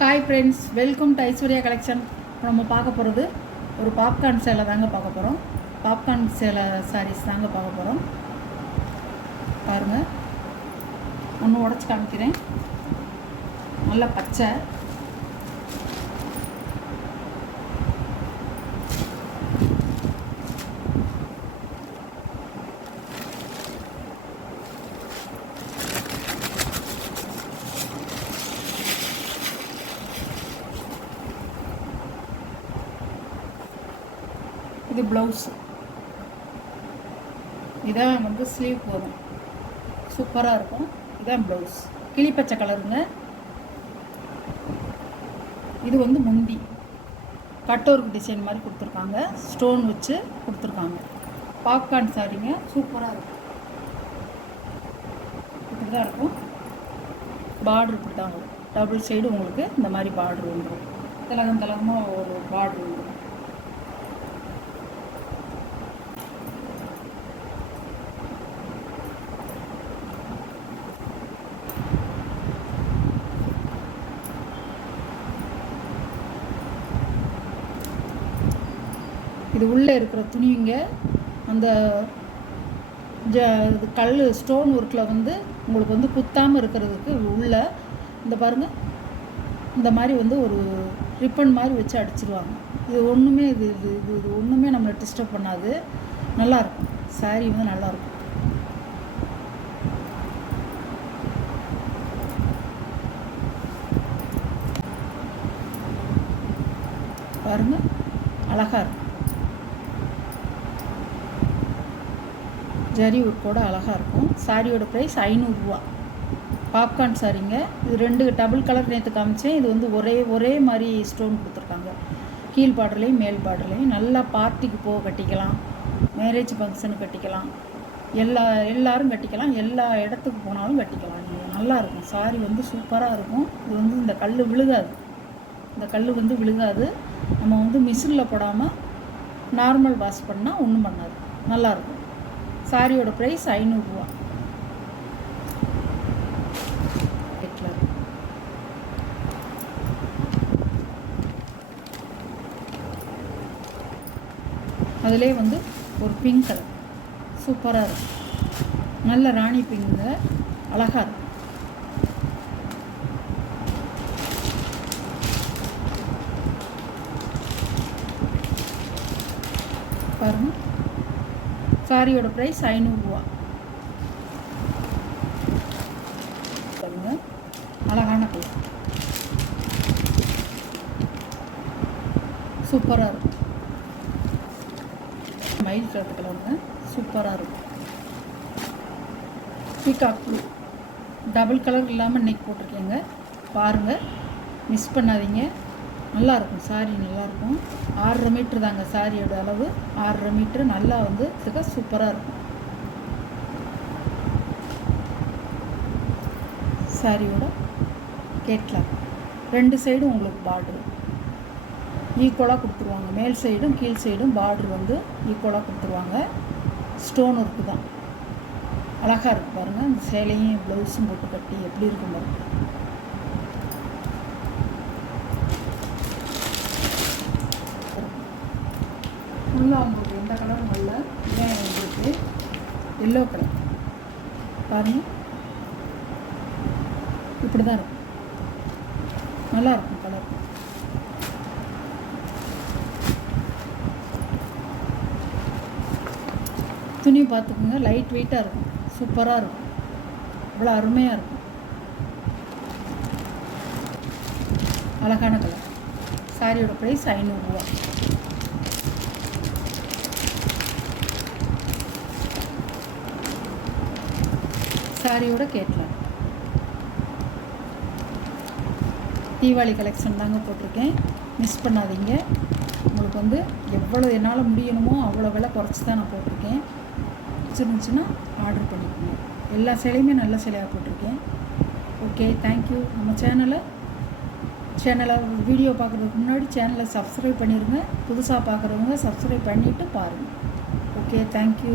Hi friends, welcome to Aishwarya collection. நம்ம பார்க்க போகிறது ஒரு பாப்கார்ன் சேலை தாங்க பார்க்க போகிறோம். பாப்கார்ன் சேலை சாரீஸ் தாங்க பார்க்க போகிறோம். பாருங்கள், ஒன்று உடச்சி காமிக்கிறேன். நல்ல பச்சை, இது ப்ளவுஸ். இதான் வந்து ஸ்லீவ் போதும், சூப்பராக இருக்கும். இதான் ப்ளவுஸ், கிளிப்பச்சை கலருங்க. இது வந்து முந்தி கட்டோருக்கு டிசைன் மாதிரி கொடுத்துருக்காங்க, ஸ்டோன் வச்சு கொடுத்துருக்காங்க. பாப்கார்ன் சாரிங்க, சூப்பராக இருக்கும். இப்படி தான் இருக்கும். பார்டர் இப்படி தான் வரும், டபுள் சைடு உங்களுக்கு இந்த மாதிரி பார்டர் வந்துடும். திலகமாக ஒரு பார்டர் வந்துடும். இது உள்ளே இருக்கிற துணிங்க அந்த கல் ஸ்டோன் ஒர்க்கில் வந்து உங்களுக்கு வந்து குத்தாமல் இருக்கிறதுக்கு உள்ளே இந்த பாருங்கள், இந்த மாதிரி வந்து ஒரு ரிப்பன் மாதிரி வச்சு அடிச்சிருவாங்க. இது ஒன்றுமே இது இது இது இது ஒன்றுமே நம்மளை டிஸ்டர்ப் பண்ணாது. நல்லாயிருக்கும், சாரீ வந்து நல்லாயிருக்கும். பாருங்கள், அழகாக இருக்கும். ஜரி ஒர்க்கோட அழகாக இருக்கும். சாரியோட ப்ரைஸ் 500 ரூபா. பாப்கார்ன் சாரிங்க. இது ரெண்டு டபுள் கலர் நேற்று காமிச்சேன். இது வந்து ஒரே மாதிரி ஸ்டோன் கொடுத்துருக்காங்க. கீழ் பார்டர்லேயும் மேல் பார்டர்லேயும். நல்லா பார்ட்டிக்கு போக கட்டிக்கலாம், மேரேஜ் ஃபங்க்ஷனுக்கு கட்டிக்கலாம், எல்லோரும் கட்டிக்கலாம், எல்லா இடத்துக்கு போனாலும் கட்டிக்கலாம். நீங்கள் நல்லாயிருக்கும். சாரி வந்து சூப்பராக இருக்கும். இது வந்து இந்த கல் விழுகாது, இந்த கல் வந்து விழுகாது. நம்ம வந்து மிஷினில் போடாமல் நார்மல் வாஷ் பண்ணால் ஒன்றும் பண்ணாது, நல்லாயிருக்கும். சாரியோட ப்ரைஸ் 500 ரூபா. அதிலே வந்து ஒரு பிங்க் கலர் சூப்பராக இருக்கும். நல்ல ராணி பிங்கு, அழகாக இருக்கும். பாருங்கள், சாரியோட ப்ரைஸ் 500 ரூபா. பாருங்க, அழகான கலர், சூப்பராக இருக்கும். மயில் கலர் கலருங்க, சூப்பராக இருக்கும். பீகாக் ப்ளூ டபுள் கலர் இல்லாமல் இன்றைக்கி போட்டிருக்கேங்க. பாருங்கள், மிஸ் பண்ணாதீங்க. நல்லாயிருக்கும், சாரி நல்லாயிருக்கும். 6.5 மீட்ரு தாங்க சாரியோட அளவு, 6.5 மீட்ரு. நல்லா வந்து இதுக்கு சூப்பராக இருக்கும். சாரியோட கேட்லாக் ரெண்டு சைடும் உங்களுக்கு பார்டரு ஈக்குவலாக கொடுத்துருவாங்க. மேல் சைடும் கீழ் சைடும் பார்டர் வந்து ஈக்குவலாக கொடுத்துருவாங்க. ஸ்டோன் ஒர்க்கு தான், அழகாக இருக்குது. பாருங்கள், இந்த சேலையும் ப்ளவுஸும் போட்டு கட்டி எப்படி இருக்கும் பாருங்கள். ஃபுல்லாக உங்களுக்கு எந்த கலரும் நல்ல இதான் உங்களுக்கு எல்லோ கலர். பாருங்கள், இப்படி தான் இருக்கும், நல்லாயிருக்கும் கலர். துணி பார்த்துக்குங்க, லைட் வெயிட்டாக இருக்கும், சூப்பராக இருக்கும், இவ்வளோ அருமையாக இருக்கும். அழகான கலர். சாரியோட ப்ரைஸ் 500 ரூபா. சாரியோட கேட்லாக். தீபாவளி கலெக்ஷன் தாங்க போட்டிருக்கேன், மிஸ் பண்ணாதீங்க. உங்களுக்கு வந்து எவ்வளோ என்னால் முடியணுமோ அவ்வளோ விலை குறைச்சி தான் நான் போட்டிருக்கேன். பிடிச்சிருந்துச்சுன்னா ஆர்டர் பண்ணிக்கோங்க. எல்லா சேலையுமே நல்ல சேலையாக போட்டிருக்கேன். Okay, thank you. நம்ம சேனலை வீடியோ பார்க்குறதுக்கு முன்னாடி சேனலை சப்ஸ்கிரைப் பண்ணிடுங்க. புதுசாக பார்க்குறவங்க சப்ஸ்கிரைப் பண்ணிவிட்டு பாருங்கள். Okay, thank you.